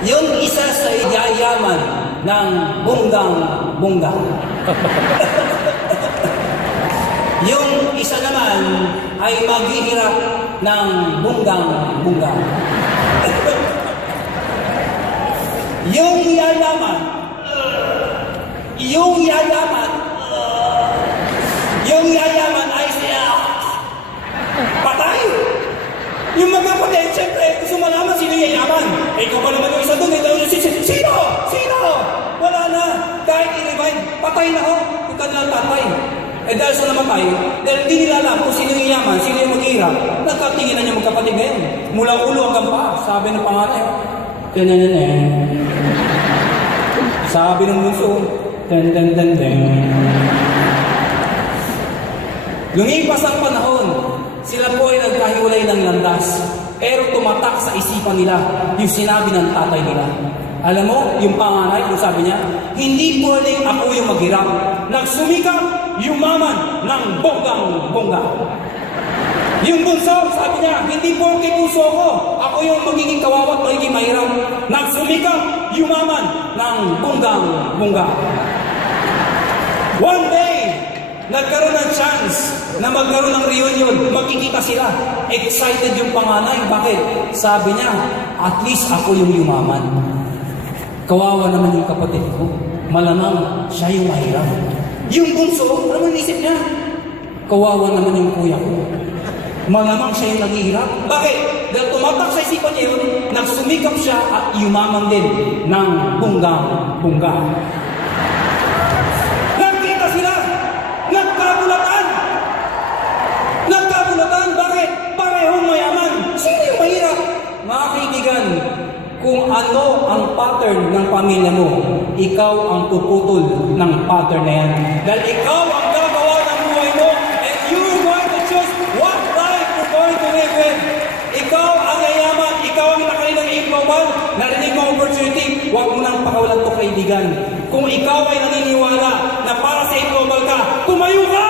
Yung isa sa yayaman ng bonggang-bongga. Yung isa naman ay maghihirap ng bonggang-bongga. Yung yayaman ay siya patay. Yung magkapatid, siyempre, gusto malaman sino yung yayaman. Eh, ikaw pa naman yung isa doon, ito yung sino? Wala na. Kahit i-revive, patay na ho. Yung kanilang tatay. Eh, dahil sa namatay, dahil hindi nila alam kung sino yung yaman, sino yung maghihirap, nagkatingin na niya magkapatid ngayon. Mula ulo hanggang paa, sabi ng pangalan. Sabi ng bunso, lumipas ang panahon, sila po ay nagkahiwalay ng landas. Pero tumatak sa isipan nila yung sinabi ng tatay nila. Alam mo, yung panganay, yung sabi niya, hindi pwedeng ako yung maghirap. Nagsumikap, yumaman ng bonggang-bongga. Yung bunso, sabi niya, hindi porke puso ko, ako yung magiging kawawa at magiging mahirap. Nagsumikap, yumaman ng bonggang-bongga. One day, nagkaroon ng chance na magkaroon ng reunion, magkikita sila. Excited yung panganay. Bakit? Sabi niya, at least ako yung yumaman. Kawawa naman yung kapatid ko. Malamang siya yung mahirap. Yung bunso, ano naisip niya? Kawawa naman yung kuya ko. Malamang siya yung naghihirap. Bakit? Dahil tumatak sa isipan niya yun, nagsumikap siya at yumaman din ng bonggang-bongga. Nagkita sila! Nagkabulatan! Bakit? Parehong mayaman. Sino yung mahirap? Mga kaibigan, kung ano ang pattern ng pamilya mo, ikaw ang puputol ng pattern na yan. Dahil ikaw ang gagawa ng buhay mo and you're going to choose what life you're going to live with. Ikaw ang yayaman, ikaw ang nakain ng global, narinig mo opportunity, huwag mo nang pakawalan to kaibigan. Kung ikaw ay naniniwala na para sa global ka, tumayo ka!